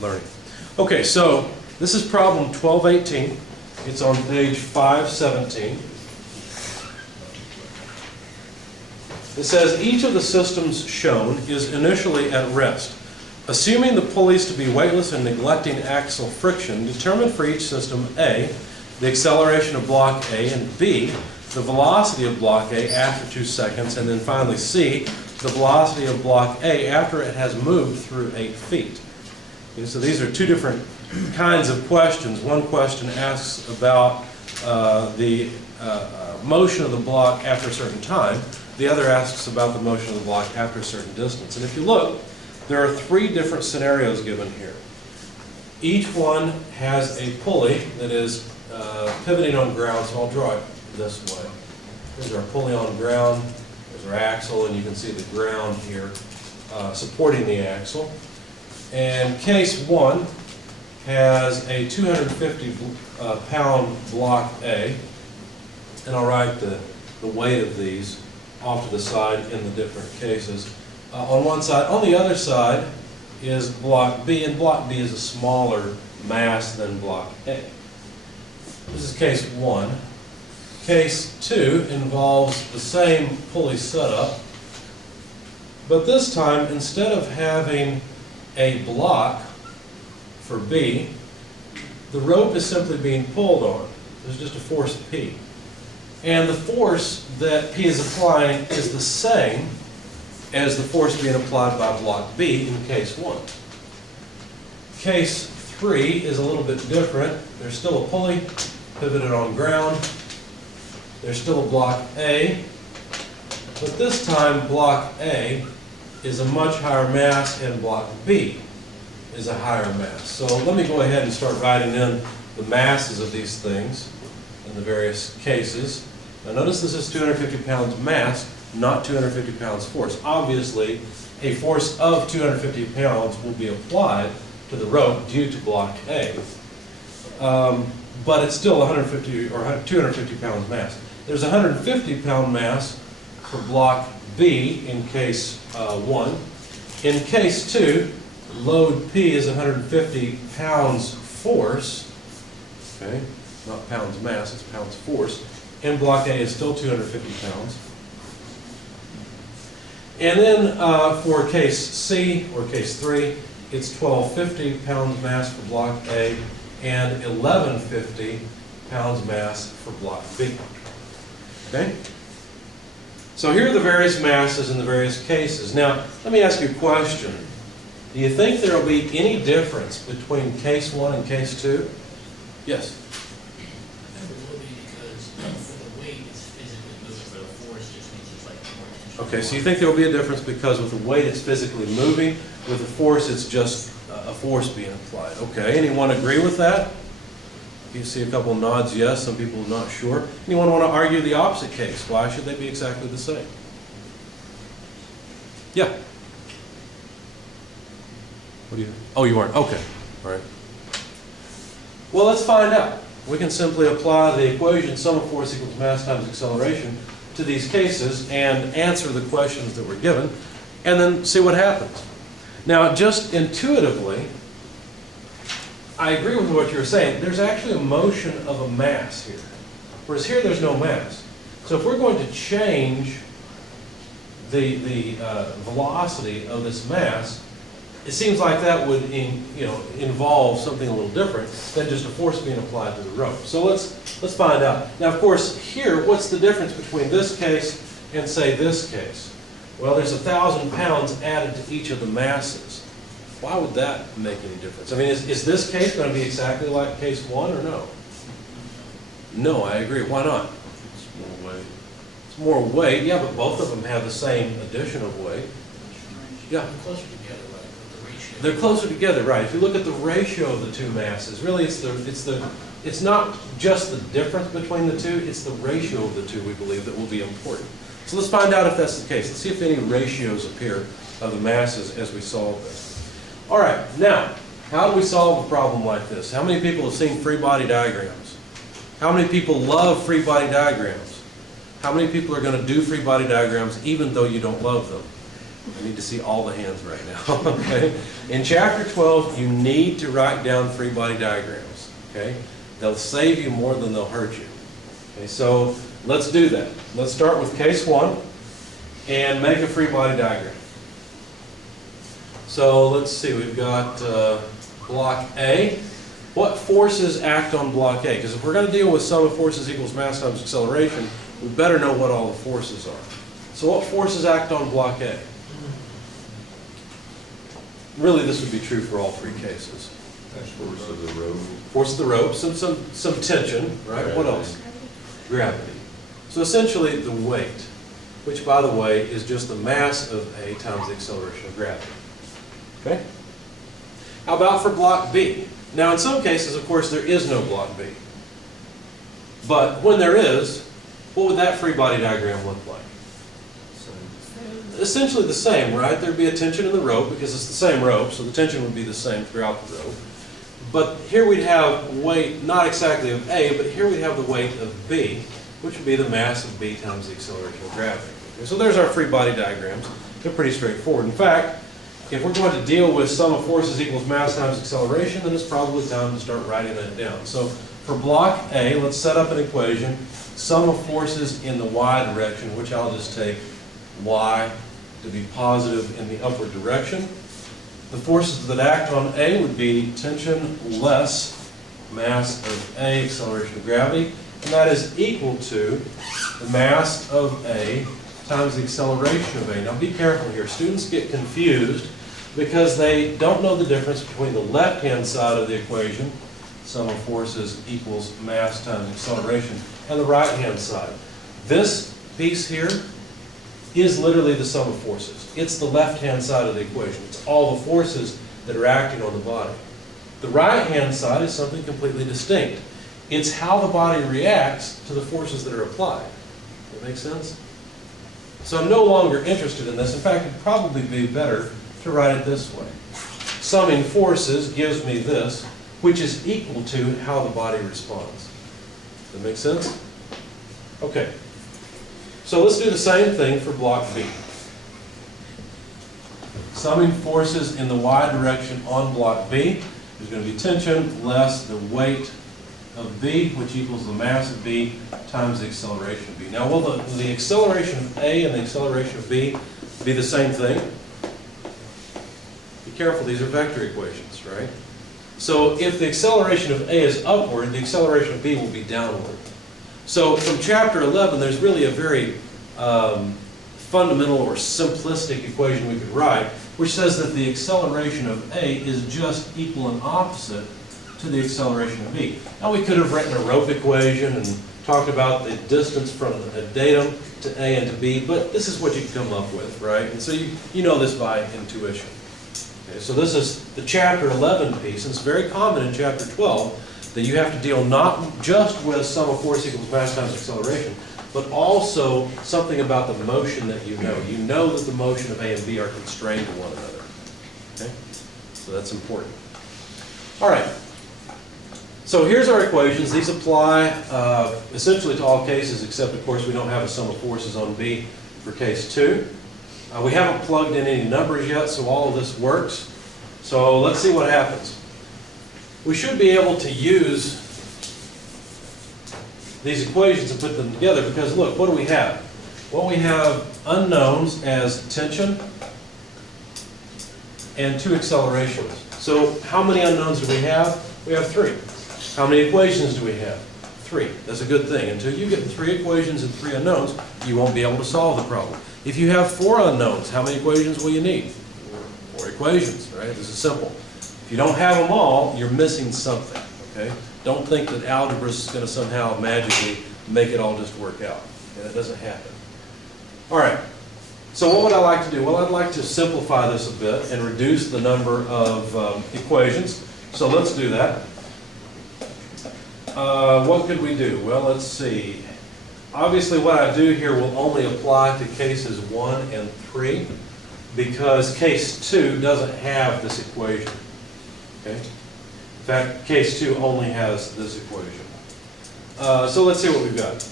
learning. Okay, so this is problem 1218. It's on page 517. It says each of the systems shown is initially at rest. Assuming the pulleys to be weightless and neglecting axial friction, determine for each system A, the acceleration of block A, and B, the velocity of block A after 2 seconds, and then finally C, the velocity of block A after it has moved through 8 feet. Okay, so these are two different kinds of questions. One question asks about the motion of the block after a certain time. The other asks about the motion of the block after a certain distance. And if you look, there are 3 different scenarios given here. Each one has a pulley that is pivoting on ground, so I'll draw it this way. There's our pulley on ground, there's our axle, and you can see the ground here supporting the axle. And case 1 has a 250 pound block A, and I'll write the weight of these off to the side in the different cases. On one side. On the other side is block B, and block B is a smaller mass than block A. This is case 1. Case 2 involves the same pulley setup, but this time, instead of having a block for B, the rope is simply being pulled on. There's just a force P. And the force that P is applying is the same as the force being applied by block B in case 1. Case 3 is a little bit different. There's still a pulley pivoted on ground. There's still a block A, but this time block A is a much higher mass and block B is a higher mass. So let me go ahead and start writing in the masses of these things in the various cases. Now notice this is 250 pounds mass, not 250 pounds force. Obviously, a force of 250 pounds will be applied to the rope due to block A. But it's still 150 or 250 pounds mass. There's a 150 pound mass for block B in case 1. In case 2, load P is 150 pounds force. Okay, not pounds mass, it's pounds force. And block A is still 250 pounds. And then for case C, or case 3, it's 1250 pounds mass for block A and 1150 pounds mass for block B. Okay? So here are the various masses in the various cases. Now, let me ask you a question. Do you think there will be any difference between case 1 and case 2? Yes? Okay, so you think there will be a difference because with the weight it's physically moving, with the force it's just a force being applied. Okay, anyone agree with that? You see a couple of nods, yes, some people not sure. Anyone want to argue the opposite case? Why should they be exactly the same? Yeah? What do you? Oh, you weren't. Okay, all right. Well, let's find out. We can simply apply the equation sum of force equals mass times acceleration to these cases and answer the questions that were given and then see what happens. Now, just intuitively, I agree with what you're saying. There's actually a motion of a mass here, whereas here there's no mass. So if we're going to change the velocity of this mass, it seems like that would involve something a little different than just a force being applied to the rope. So let's find out. Now, of course, here, what's the difference between this case and, say, this case? Well, there's 1,000 pounds added to each of the masses. Why would that make any difference? I mean, is this case going to be exactly like case 1 or no? No, I agree. Why not? It's more weight. It's more weight, yeah, but both of them have the same addition of weight. Yeah. They're closer together, right? The ratio. They're closer together, right? If you look at the ratio of the two masses, really it's not just the difference between the two, it's the ratio of the two, we believe, that will be important. So let's find out if that's the case. Let's see if any ratios appear of the masses as we solve this. All right, now, how do we solve a problem like this? How many people have seen free body diagrams? How many people love free body diagrams? How many people are going to do free body diagrams even though you don't love them? I need to see all the hands right now, okay? In chapter 12, you need to write down free body diagrams, okay? They'll save you more than they'll hurt you. Okay, so let's do that. Let's start with case 1 and make a free body diagram. So let's see, we've got block A. What forces act on block A? Because if we're going to deal with sum of forces equals mass times acceleration, we better know what all the forces are. So what forces act on block A? Really, this would be true for all 3 cases. Force of the rope. Force of the rope, some tension, right? What else? Gravity. So essentially the weight, which by the way is just the mass of A times the acceleration of gravity. Okay? How about for block B? Now in some cases, of course, there is no block B. But when there is, what would that free body diagram look like? Essentially the same, right? There'd be a tension in the rope because it's the same rope, so the tension would be the same throughout the rope. But here we'd have weight, not exactly of A, but here we'd have the weight of B, which would be the mass of B times the acceleration of gravity. Okay, so there's our free body diagrams. They're pretty straightforward. In fact, if we're going to deal with sum of forces equals mass times acceleration, then it's probably time to start writing that down. So for block A, let's set up an equation. Sum of forces in the y direction, which I'll just take y to be positive in the upward direction. The forces that act on A would be tension less mass of A, acceleration of gravity, and that is equal to the mass of A times the acceleration of A. Now be careful here. Students get confused because they don't know the difference between the left-hand side of the equation, sum of forces equals mass times acceleration, and the right-hand side. This piece here is literally the sum of forces. It's the left-hand side of the equation. It's all the forces that are acting on the body. The right-hand side is something completely distinct. It's how the body reacts to the forces that are applied. That make sense? So I'm no longer interested in this. In fact, it'd probably be better to write it this way. Summing forces gives me this, which is equal to how the body responds. Does that make sense? Okay. So let's do the same thing for block B. Summing forces in the y direction on block B, there's going to be tension less the weight of B, which equals the mass of B times the acceleration of B. Now, will the acceleration of A and the acceleration of B be the same thing? Be careful, these are vector equations, right? So if the acceleration of A is upward, the acceleration of B will be downward. So from chapter 11, there's really a very fundamental or simplistic equation we could write, which says that the acceleration of A is just equal and opposite to the acceleration of B. Now we could have written a rope equation and talked about the distance from a datum to A and to B, but this is what you come up with, right? And so you know this by intuition. Okay, so this is the chapter 11 piece, and it's very common in chapter 12 that you have to deal not just with sum of force equals mass times acceleration, but also something about the motion that you know. You know that the motion of A and B are constrained to one another. Okay? So that's important. All right. So here's our equations. These apply essentially to all cases, except of course we don't have a sum of forces on B for case 2. We haven't plugged in any numbers yet, so all of this works. So let's see what happens. We should be able to use these equations and put them together because look, what do we have? Well, we have unknowns as tension and 2 accelerations. So how many unknowns do we have? We have 3. How many equations do we have? 3. That's a good thing. Until you get 3 equations and 3 unknowns, you won't be able to solve the problem. If you have 4 unknowns, how many equations will you need? 4 equations, right? This is simple. If you don't have them all, you're missing something, okay? Don't think that algebra is going to somehow magically make it all just work out. Okay? That doesn't happen. All right. So what would I like to do? Well, I'd like to simplify this a bit and reduce the number of equations. So let's do that. What could we do? Well, let's see. Obviously, what I do here will only apply to cases 1 and 3 because case 2 doesn't have this equation. Okay? In fact, case 2 only has this equation. So let's see what we've got.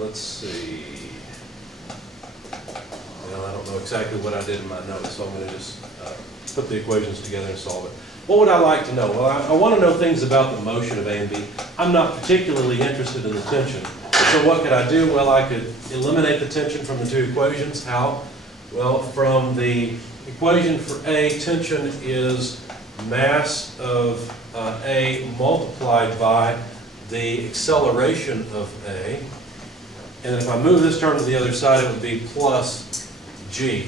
Let's see. know, I don't know exactly what I did in my notes, so I'm going to just put the equations together and solve it. What would I like to know? Well, I want to know things about the motion of A and B. I'm not particularly interested in the tension. So what could I do? Well, I could eliminate the tension from the two equations. How? Well, from the equation for A, tension is mass of A multiplied by the acceleration of A. And then if I move this term to the other side, it would be plus G.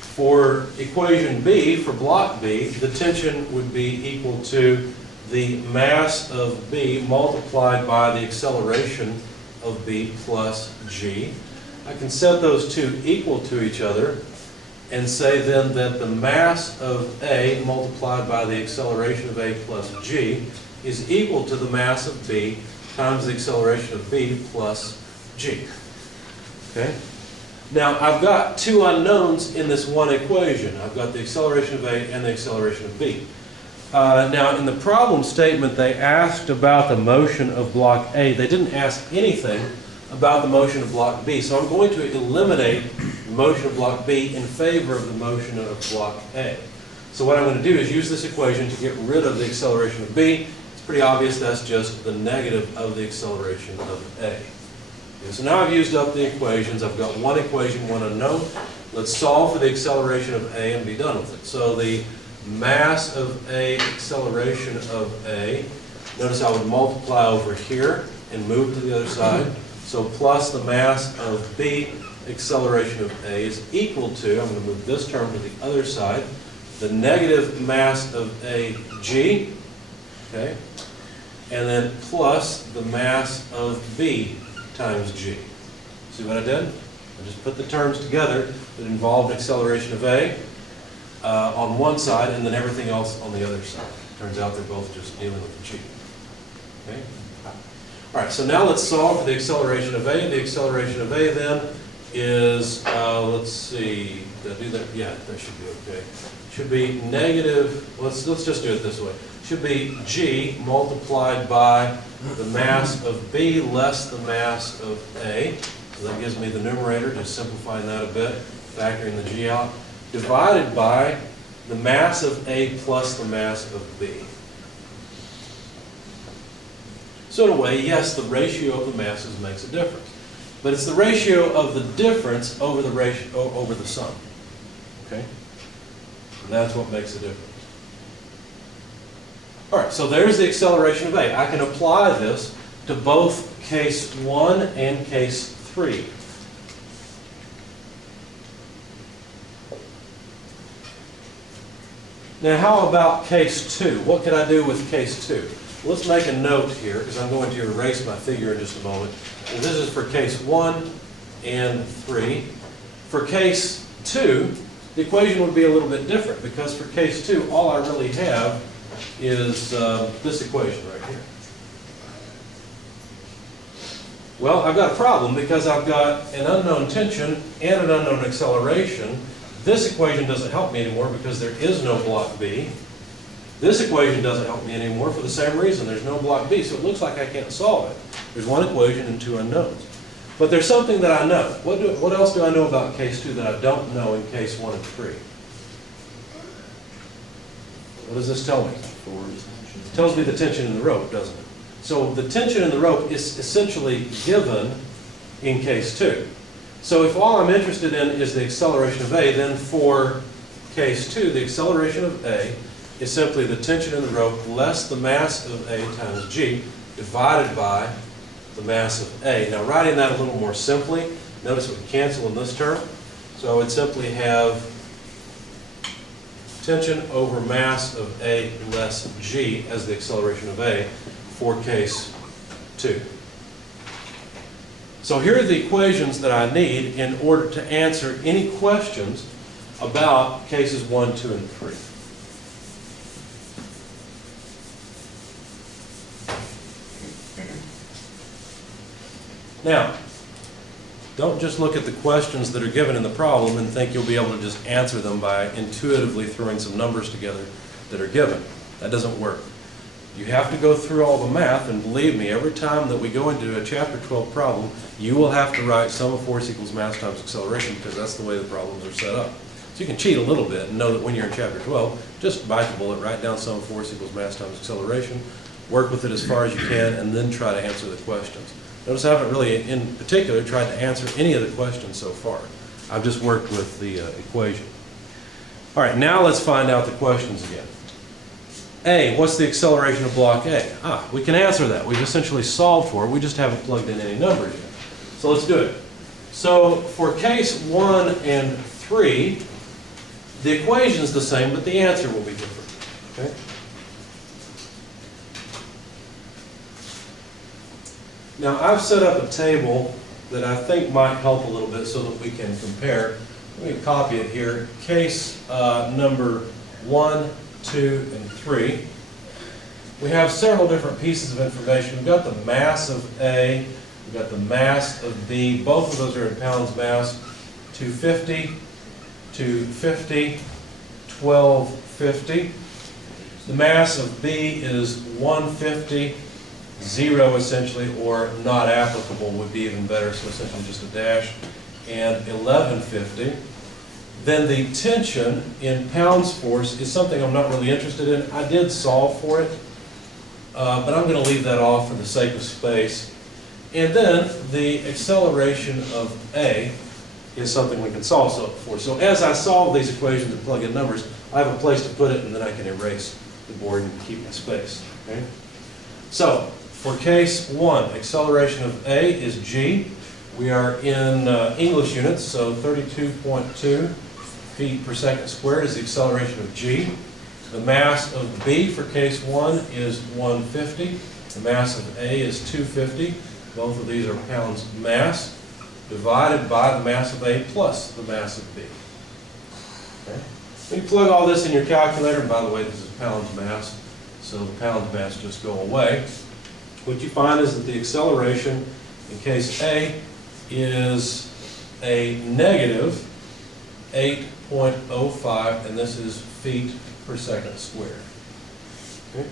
For equation B, for block B, the tension would be equal to the mass of B multiplied by the acceleration of B plus G. I can set those two equal to each other and say then that the mass of A multiplied by the acceleration of A plus G is equal to the mass of B times the acceleration of B plus G. Okay? Now, I've got two unknowns in this one equation. I've got the acceleration of A and the acceleration of B. Now, in the problem statement, they asked about the motion of block A. They didn't ask anything about the motion of block B. So I'm going to eliminate the motion of block B in favor of the motion of block A. So what I'm going to do is use this equation to get rid of the acceleration of B. It's pretty obvious that's just the negative of the acceleration of A. Okay, so now I've used up the equations. I've got one equation, one unknown. Let's solve for the acceleration of A and be done with it. So the mass of A, acceleration of A, notice I would multiply over here and move to the other side. So plus the mass of B, acceleration of A, is equal to, I'm going to move this term to the other side, the negative mass of A, G, okay, and then plus the mass of B times G. See what I did? I just put the terms together that involved acceleration of A on one side and then everything else on the other side. Turns out they're both just dealing with G. Okay? All right, so now let's solve for the acceleration of A. The acceleration of A then is, let's see, did I do that? Yeah, that should be okay. Should be negative, let's just do it this way. Should be G multiplied by the mass of B less the mass of A. So that gives me the numerator, just simplifying that a bit, factoring the G out, divided by the mass of A plus the mass of B. So in a way, yes, the ratio of the masses makes a difference. But it's the ratio of the difference over the sum. Okay? And that's what makes a difference. All right, so there's the acceleration of A. I can apply this to both case 1 and case 3. Now, how about case 2? What can I do with case 2? Let's make a note here, because I'm going to erase my figure in just a moment. And this is for case 1 and 3. For case 2, the equation would be a little bit different, because for case 2, all I really have is this equation right here. Well, I've got a problem because I've got an unknown tension and an unknown acceleration. This equation doesn't help me anymore because there is no block B. This equation doesn't help me anymore for the same reason. There's no block B, so it looks like I can't solve it. There's one equation and two unknowns. But there's something that I know. What else do I know about case 2 that I don't know in case 1 and 3? What does this tell me? It tells me the tension in the rope, doesn't it? So the tension in the rope is essentially given in case 2. So if all I'm interested in is the acceleration of A, then for case 2, the acceleration of A is simply the tension in the rope less the mass of A times G divided by the mass of A. Now writing that a little more simply, notice it would cancel in this term. So I would simply have tension over mass of A less G as the acceleration of A for case 2. So here are the equations that I need in order to answer any questions about cases 1, 2, and 3. Now, don't just look at the questions that are given in the problem and think you'll be able to just answer them by intuitively throwing some numbers together that are given. That doesn't work. You have to go through all the math, and believe me, every time that we go into a chapter 12 problem, you will have to write sum of force equals mass times acceleration, because that's the way the problems are set up. So you can cheat a little bit and know that when you're in chapter 12, just bite the bullet, write down sum of force equals mass times acceleration, work with it as far as you can, and then try to answer the questions. Notice I haven't really, in particular, tried to answer any of the questions so far. I've just worked with the equation. All right, now let's find out the questions again. A, what's the acceleration of block A? We can answer that. We've essentially solved for it. We just haven't plugged in any numbers yet. So let's do it. So for case 1 and 3, the equation is the same, but the answer will be different. Okay? Now, I've set up a table that I think might help a little bit so that we can compare. Let me copy it here. Case number 1, 2, and 3. We have several different pieces of information. We've got the mass of A, we've got the mass of B. Both of those are in pounds mass. 250, 250, 1250. The mass of B is 150, 0 essentially, or not applicable would be even better, so essentially just a dash, and 1150. Then the tension in pounds force is something I'm not really interested in. I did solve for it, but I'm going to leave that off for the sake of space. And then the acceleration of A is something we can solve for. So as I solve these equations and plug in numbers, I have a place to put it, and then I can erase the board and keep my space. Okay? So for case 1, acceleration of A is G. We are in English units, so 32.2 feet per second squared is the acceleration of G. The mass of B for case 1 is 150. The mass of A is 250. Both of these are pounds mass, divided by the mass of A plus the mass of B. Okay. When you plug all this in your calculator, and by the way, this is pounds mass, so the pounds mass just go away. What you find is that the acceleration in case A is a negative 8.05, and this is feet per second squared. Okay.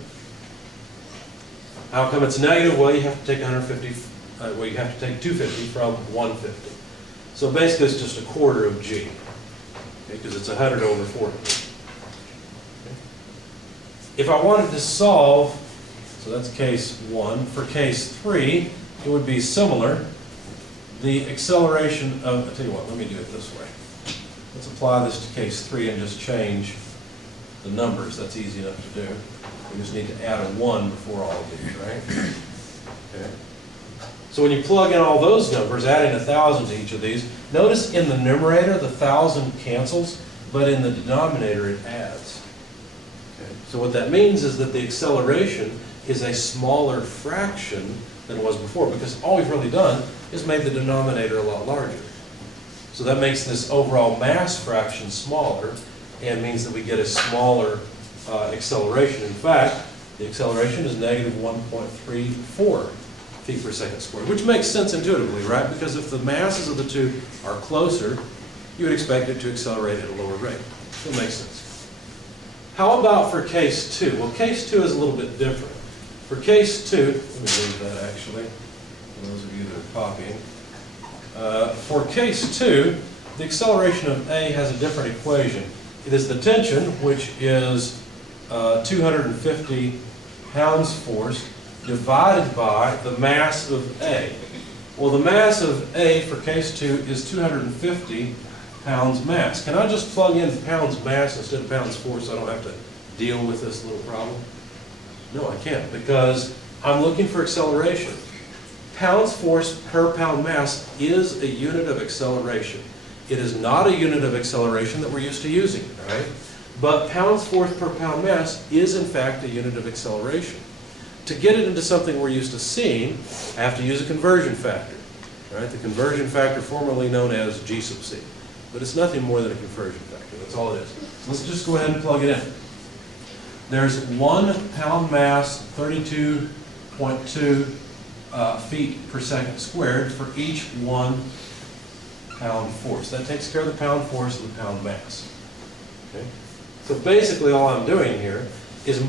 How come it's negative? Well, you have to take you have to take 250 from 150. So basically, it's just a quarter of G, because it's 100 over 40. Okay. If I wanted to solve, so that's case 1. For case 3, it would be similar. The acceleration of, I'll tell you what, let me do it this way. Let's apply this to case 3 and just change the numbers. That's easy enough to do. We just need to add a 1 before all of these, right? Okay. So when you plug in all those numbers, adding 1,000 to each of these, notice in the numerator the 1,000 cancels, but in the denominator it adds. Okay. So what that means is that the acceleration is a smaller fraction than it was before, because all we've really done is made the denominator a lot larger. So that makes this overall mass fraction smaller, and means that we get a smaller acceleration. In fact, the acceleration is negative 1.34 feet per second squared, which makes sense intuitively, right? Because if the masses of the two are closer, you would expect it to accelerate at a lower rate. So it makes sense. How about for case 2? Well, case 2 is a little bit different. For case 2, let me leave that actually, for those of you that are copying. For case 2, the acceleration of A has a different equation. It is the tension, which is 250 pounds force, divided by the mass of A. Well, the mass of A for case 2 is 250 pounds mass. Can I just plug in pounds mass instead of pounds force so I don't have to deal with this little problem? No, I can't, because I'm looking for acceleration. Pounds force per pound mass is a unit of acceleration. It is not a unit of acceleration that we're used to using, right? But pounds force per pound mass is in fact a unit of acceleration. To get it into something we're used to seeing, I have to use a conversion factor, right? The conversion factor formerly known as G sub C. But it's nothing more than a conversion factor, that's all it is. So let's just go ahead and plug it in. There's 1 pound mass, 32.2 feet per second squared for each 1 pound force. That takes care of the pound force and the pound mass. Okay? So basically all I'm doing here is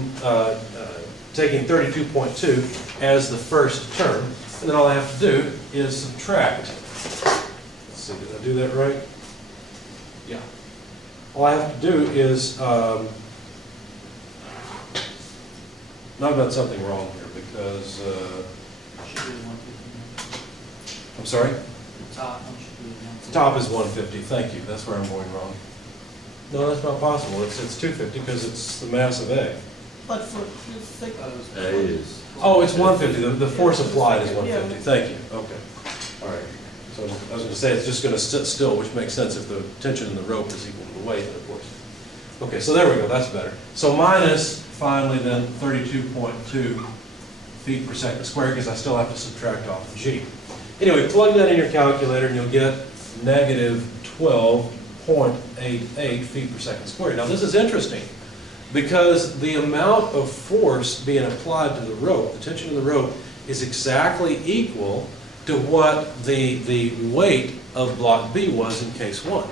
taking 32.2 as the first term, and then all I have to do is subtract. Let's see, did I do that right? Yeah. All I have to do is, no, I've done something wrong here because, Should be 150. I'm sorry? The top one should be 150. Top is 150, thank you, that's where I'm going wrong. No, that's not possible, it's 250 because it's the mass of A. But for the sake Thought it was A is, Oh, it's 150, the force applied is Yeah. 150, thank you, okay. All right, so I was gonna say it's just gonna sit still, which makes sense if the tension in the rope is equal to the weight, then of course. Okay, so there we go, that's better. So minus, finally then, 32.2 feet per second squared, because I still have to subtract off G. Anyway, plug that in your calculator and you'll get negative 12.88 feet per second squared. Now this is interesting, because the amount of force being applied to the rope, the tension of the rope, is exactly equal to what the weight of block B was in case 1.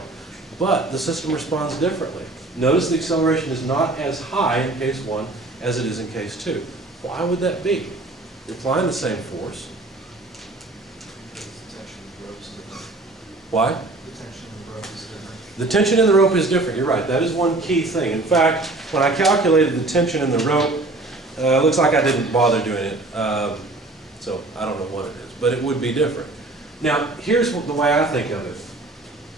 But the system responds differently. Notice the acceleration is not as high in case 1 as it is in case 2. Why would that be? You're applying the same force. Why? The tension in the rope is different, you're right, that is one key thing. In fact, when I calculated the tension in the rope, it looks like I didn't bother doing it, so I don't know what it is, but it would be different. Now, here's the way I think of it.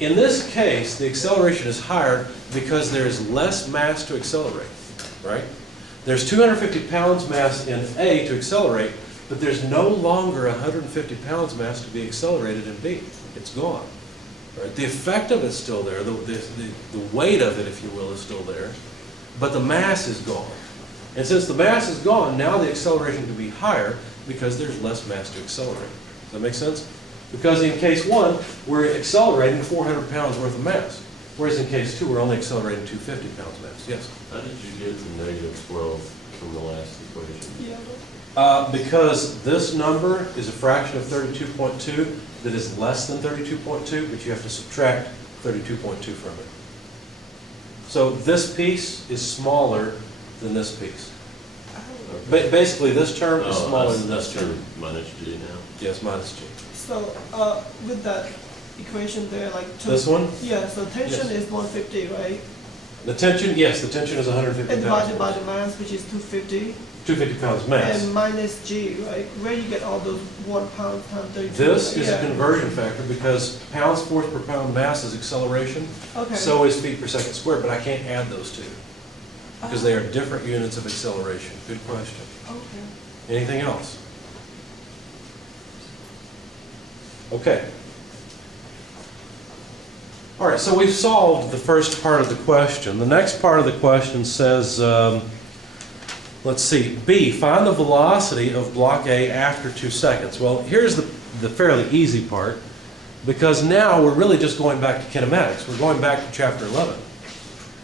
In this case, the acceleration is higher because there is less mass to accelerate, right? There's 250 pounds mass in A to accelerate, but there's no longer 150 pounds mass to be accelerated in B. It's gone. Right? The effect of it's still there, the weight of it, if you will, is still there, but the mass is gone. And since the mass is gone, now the acceleration can be higher because there's less mass to accelerate. Does that make sense? Because in case 1, we're accelerating 400 pounds worth of mass, whereas in case 2, we're only accelerating 250 pounds mass. Yes? how did you get the negative 12 from the last equation? Yeah. Because this number is a fraction of 32.2 that is less than 32.2, but you have to subtract 32.2 from it. So this piece is smaller than this piece. Basically, this term is smaller than this term. Minus G now. Yes, minus G. So with that equation there, like This one? Yeah. So tension Yes. is 150, right? The tension, yes, the tension is 150 And pounds. divided by the mass, which is 250, 250 pounds mass. and minus G, right? Where you get all those 1 pound times 32? This is a Yeah. conversion factor because pounds force per pound mass is acceleration. Okay. So is feet per second squared, but I can't add those two because they are different units of acceleration. Good question. Okay. Anything else? Okay. All right, so we've solved the first part of the question. The next part of the question says, let's see, B, find the velocity of block A after 2 seconds. Well, here's the fairly easy part, because now we're really just going back to kinematics. We're going back to chapter 11.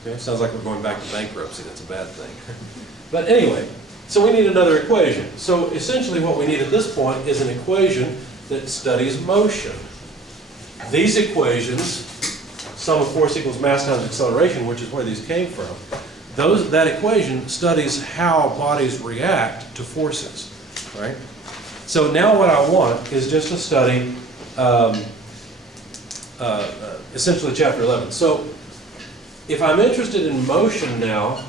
Okay, sounds like we're going back to bankruptcy. That's a bad thing. But anyway, so we need another equation. So essentially what we need at this point is an equation that studies motion. These equations, sum of force equals mass times acceleration, which is where these came from, that equation studies how bodies react to forces, right? So now what I want is just to study essentially chapter 11. So if I'm interested in motion now,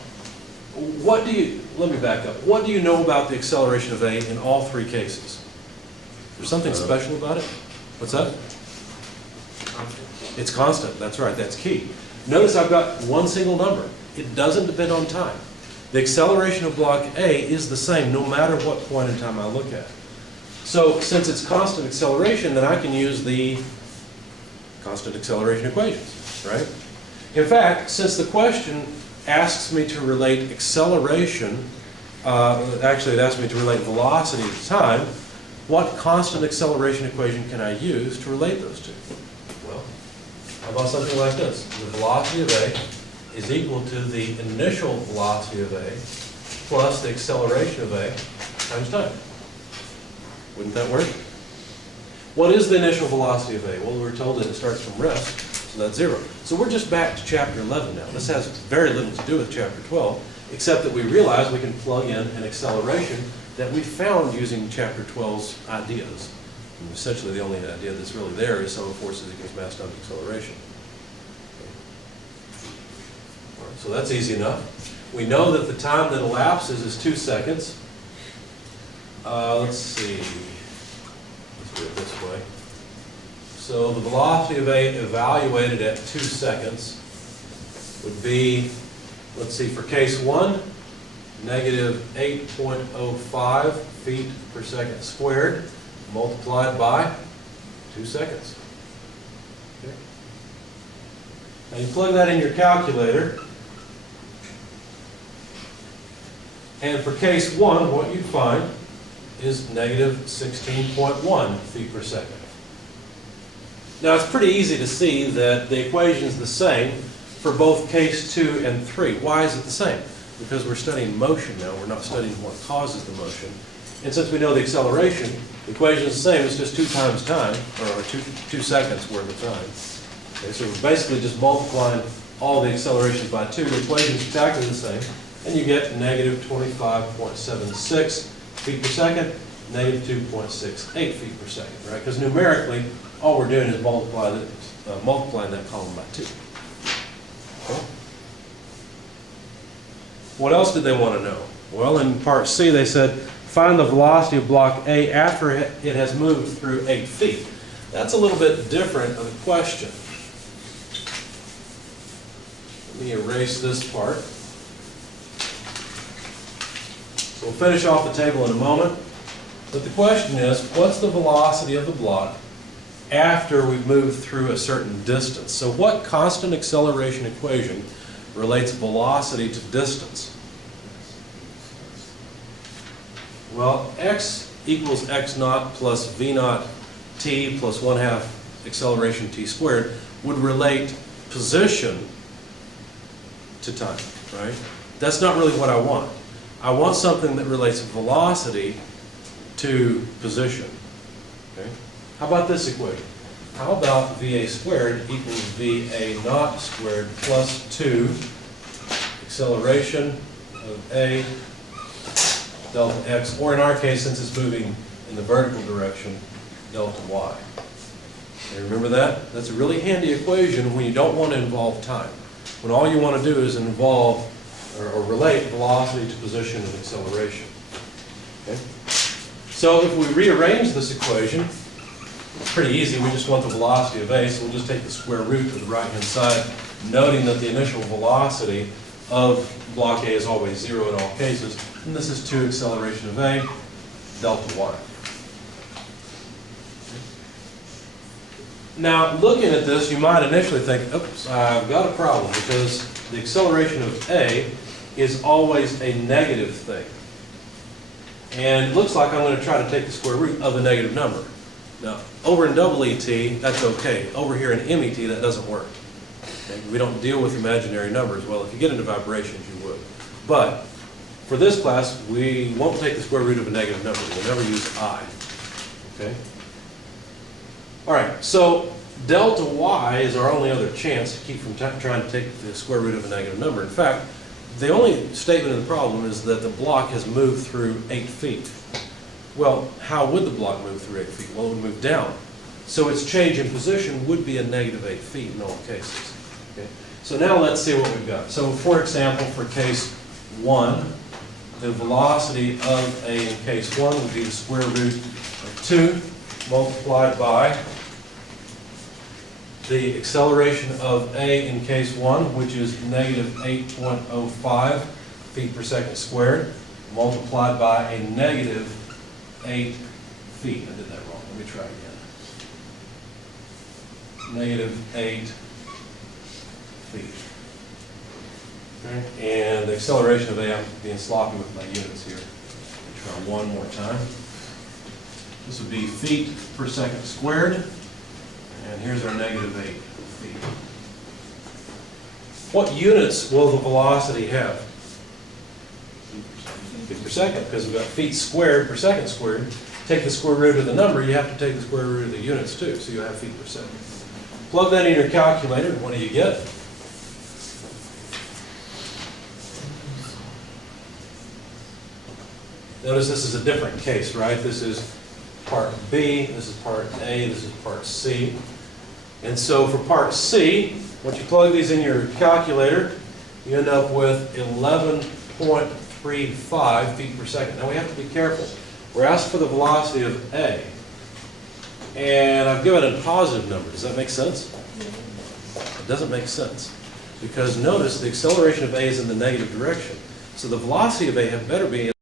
let me back up. What do you know about the acceleration of A in all 3 cases? There's something special about it? What's that? It's constant, that's right, that's key. Notice I've got one single number. It doesn't depend on time. The acceleration of block A is the same no matter what point in time I look at. So since it's constant acceleration, then I can use the constant acceleration equations, right? In fact, since the question asks me to relate acceleration, actually it asks me to relate velocity to time, what constant acceleration equation can I use to relate those two? Well, how about something like this? The velocity of A is equal to the initial velocity of A plus the acceleration of A times time. Wouldn't that work? What is the initial velocity of A? Well, we're told that it starts from rest, so that's 0. So we're just back to chapter 11 now. This has very little to do with chapter 12. except that we realize we can plug in an acceleration that we found using Chapter 12's ideas. And essentially, the only idea that's really there is sum of forces equals mass times acceleration. All right, so that's easy enough. We know that the time that elapses is 2 seconds. Let's see. Let's do it this way. So the velocity of A evaluated at 2 seconds would be, let's see, for case 1, negative 8.05 feet per second squared multiplied by 2 seconds. Okay. Now you plug that in your calculator, and for case 1, what you'd find is negative 16.1 feet per second. Now it's pretty easy to see that the equation is the same for both case 2 and 3. Why is it the same? Because we're studying motion now, we're not studying what causes the motion. And since we know the acceleration, the equation is the same, it's just 2 times time, or 2 seconds worth of time. Okay, so we're basically just multiplying all the accelerations by 2, the equation is exactly the same, and you get negative 25.76 feet per second, negative 2.68 feet per second, right? Because numerically, all we're doing is multiplying that column by 2. Okay. What else did they want to know? Well, in part C, they said, find the velocity of block A after it has moved through 8 feet. That's a little bit different of a question. Let me erase this part. So we'll finish off the table in a moment. But the question is, what's the velocity of the block after we've moved through a certain distance? So what constant acceleration equation relates velocity to distance? Well, x equals x naught plus v naught t plus 1/2 acceleration t squared would relate position to time, right? That's not really what I want. I want something that relates velocity to position. Okay? How about this equation? How about VA squared equals VA naught squared plus 2 acceleration of A delta x, or in our case, since it's moving in the vertical direction, delta y. And remember that? That's a really handy equation when you don't want to involve time. When all you want to do is involve or relate velocity to position and acceleration. Okay? So if we rearrange this equation, it's pretty easy. We just want the velocity of A, so we'll just take the square root of the right-hand side, noting that the initial velocity of block A is always 0 in all cases, and this is 2 acceleration of A, delta y. Now, looking at this, you might initially think, oops, I've got a problem, because the acceleration of A is always a negative thing. And it looks like I'm going to try to take the square root of a negative number. Now, over in EET, that's okay. Over here in MET, that doesn't work. Okay? We don't deal with imaginary numbers. Well, if you get into vibrations, you would. But for this class, we won't take the square root of a negative number. We'll never use I. Okay? All right, so delta y is our only other chance to keep from trying to take the square root of a negative number. In fact, the only statement of the problem is that the block has moved through 8 feet. Well, how would the block move through 8 feet? Well, it would move down. So its change in position would be a negative 8 feet in all cases. Okay? So now let's see what we've got. So for example, for case 1, the velocity of A in case 1 would be the square root of 2 multiplied by the acceleration of A in case 1, which is negative 8.05 feet per second squared, multiplied by a negative 8 feet. I did that wrong. Let me try again. Negative 8 feet. Okay. And the acceleration of A, I'm being sloppy with my units here. Let me try one more time. This would be feet per second squared. And here's our negative 8 feet. What units will the velocity have? Feet per second, because we've got feet squared per second squared. Take the square root of the number, you have to take the square root of the units too, so you'll have feet per second. Plug that in your calculator, and what do you get? Notice this is a different case, right? This is part B, this is part A, this is part C. And so for part C, once you plug these in your calculator, you end up with 11.35 feet per second. Now we have to be careful. We're asked for the velocity of A. And I've given a positive number. Does that make sense? It doesn't make sense. Because notice the acceleration of A is in the negative direction. So the velocity of A had better be